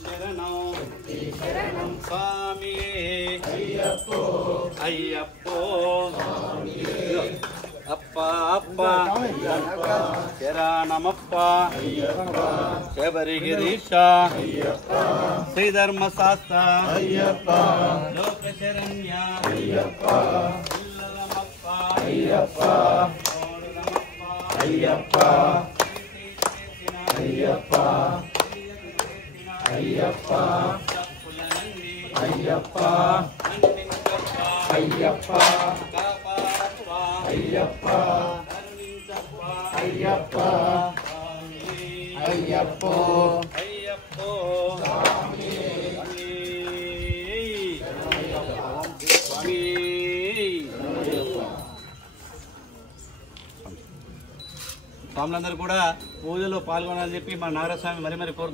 शरणं स्वामी अय्यप्पो अप्पा अप्पा शरणमप्पा शबरिगिरीशा श्रीधर्मशास्त्र लोकशरण्य अय्यप्पा अय्यप्पा अय्यप्पा अय्यप्पा अय्यप्पा अय्यप्पा अय्यप्पा अय्यप्पा अय्यप्पो अय्यप्पो स्वामी स्वामी స్వాములందరూ కూడా పూజలో పాల్గొనాలని చెప్పి మా నాగస్వామి మరి కోరుతున్నారు.